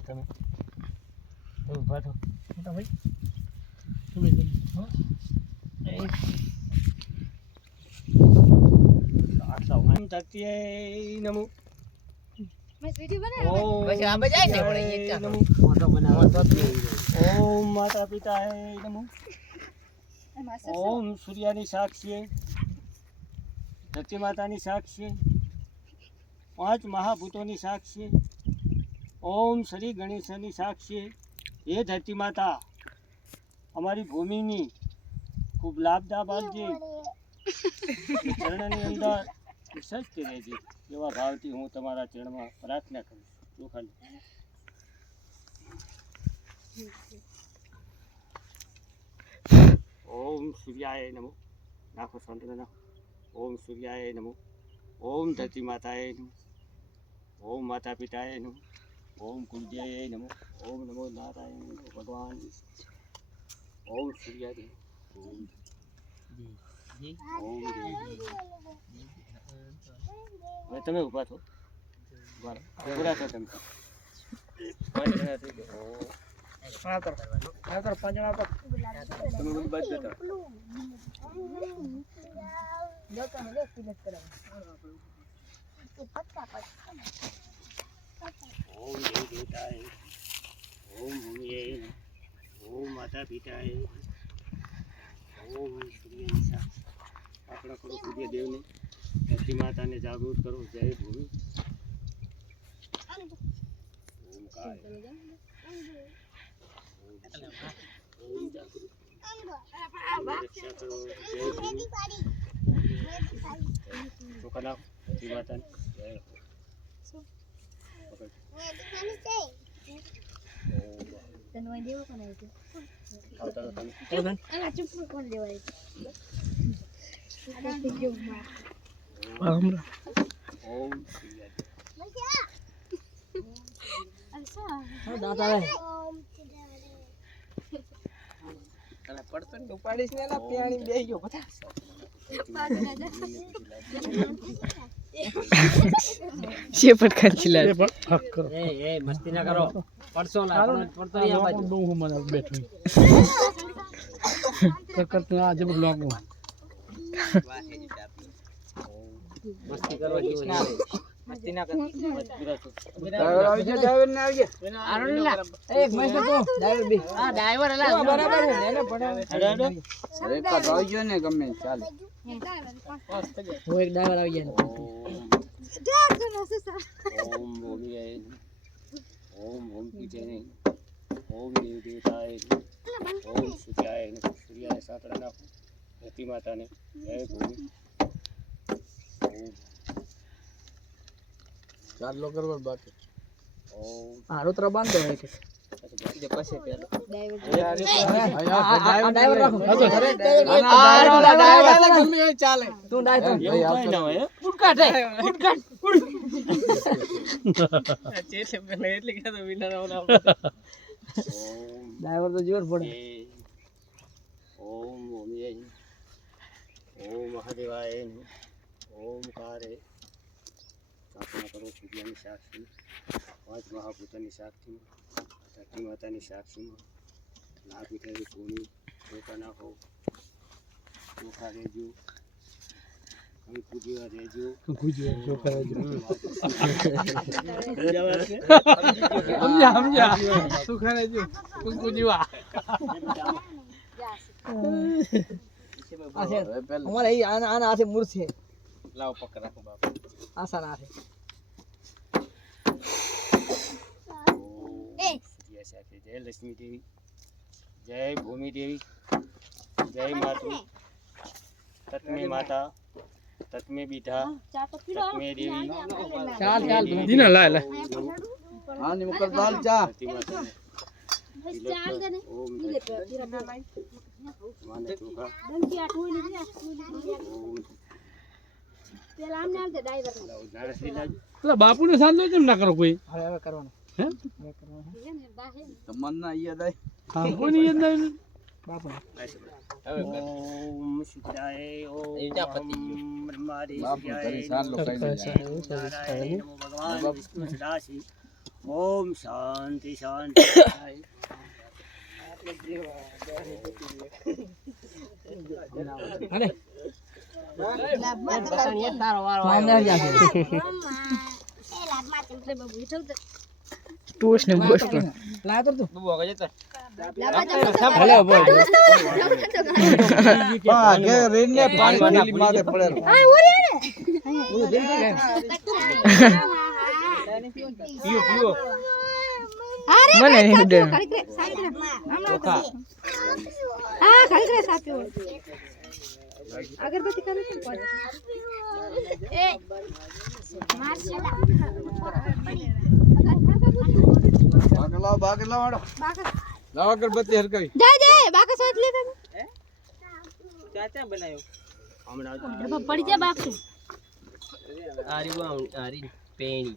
તમે ઊભા થો મોટા ભાઈ હો? એ. આટલા નમો ઓમ માતા પિતા નમો એમાં સર ઓમ સૂર્યની સાક્ષી ધરતી માતાની સાક્ષી પાંચ મહાભૂતોની સાક્ષી ઓમ શ્રી ગણેશની સાક્ષી હે ધરતી માતા અમારી ભૂમિની ખૂબ લાભદાય બાળજી ચરણની અંદર સજતી રહેજે એવા ભાવથી હું તમારા ચરણમાં પ્રાર્થના કરું છું. ખાલી. ઓમ સૂર્યાય નમો. નાખો સંતને નાખો. ઓમ સૂર્યાય નમો. ઓમ ધરતી માતાએ નમો. ઓમ માતા પિતાએ નમો. ઓમ કુલદેવે નમો. ઓમ નમો નારાયણ નમો. ભગવાન ઓમ સૂર્યાય ઓમ ઓમ હવે તમે ઊભા છો ઊભા થો તમે. ઓમ. માતા પિતાએ ઓમ સૂર્યની સા આપણા કરો સૂર્યદેવને ધરતી માતાને જાગૃત કરો, જય ભૂમિ ઓમ કાય ઓમ જાગૃત રક્ષા કરો જય ભૂમિ ચોખા નાખો ધરતી માતાને જય તને કોને ચૂપ કોણ દેવાય આના વિડિયો માં ઓમ સૂર્યાય અચ્છા તને પડતો ને ઉપાડીશ ને એલા પ્યાણી બેહી ગયો બધા શેપટ કાંચીલા એ એ મસ્તી ના કરો પડશો ના પડતો- પડતો આ બાજુ મસ્તી કરવા જેવું ના મસ્તી ના કર ડ્રાઈવર આવી ગયા ડ્રાઈવર ને આવી ગયા આરો લા એ મસ્ત તો ડ્રાઈવર બે હા ડ્રાઈવર એલા બરાબર છે એને પડાવે અરે અરે એક જ આવી ગયો ને ગમે ચાલે હું એક ડ્રાઈવર આવી ગયા ઓમ ઓમ ઓમ ઓમ પીજે ઓમ દેવ દેવતાય ઓમ સૂર્યાય સૂર્યાને સાંકળા નાખો ધરતી માતાને જય ભૂમિ ચાલો કરવા બાકી. હારો તરા બાંધો હોય કે. પછી પછી પેલો ડ્રાઈવર ડ્રાઈવર રાખો ચાલે તું જોર પડે. ઓમ ઓમ મહાદેવાય ઓમ કારે સ્થાપના કરો સૂર્યની સાક્ષી. પાંચ મહાભૂતોની સાક્ષી. ધરતી માતાની સાક્ષીમાં લાભ મીઠાઈ કોણી ચોખા નાખો ચોખા રહેજો. કંઈ પૂજ્યા રેજો આ છે અમારે આના આના હાથે મૂળ છે. લાવ પકડ રાખો બાપા. આસા ના જય લક્ષ્મી દેવી જય ભૂમિ દેવી જય માતુ. તત્મે માતા તત્મે બીઠા ચા તો પીડો તત્મે દેવી. ચાલ ચાલ દીના લાય લે હા ની મુકર દાલ ચા. ચાલ દે ને. ઓમ. પેલા ડ્રાઈવર ને. સાંધો કેમ ના કરો કોઈ? હવે હવે કરવાનું. હે? હવે કરવાનું. એને હા કોઈની યાદ આવી? બાપુ ઓમ શાંતિ અરે તારો એ લાડમાં ચમચે બાબુ હેઠળ તો ટોસ ને ગોસ લાવ તો તું ડૂબો આગળ જતો. લાડમાં ચમચે ભલે ઊભો રહે. આ ઓરે ને ઓલું દિલ મને નહીં કરે હમણાં હા કરે સાચું. અગરબત્તી કરે એ જય જય લે તમે. હમણાં પડી બાપુ. રી પેણી.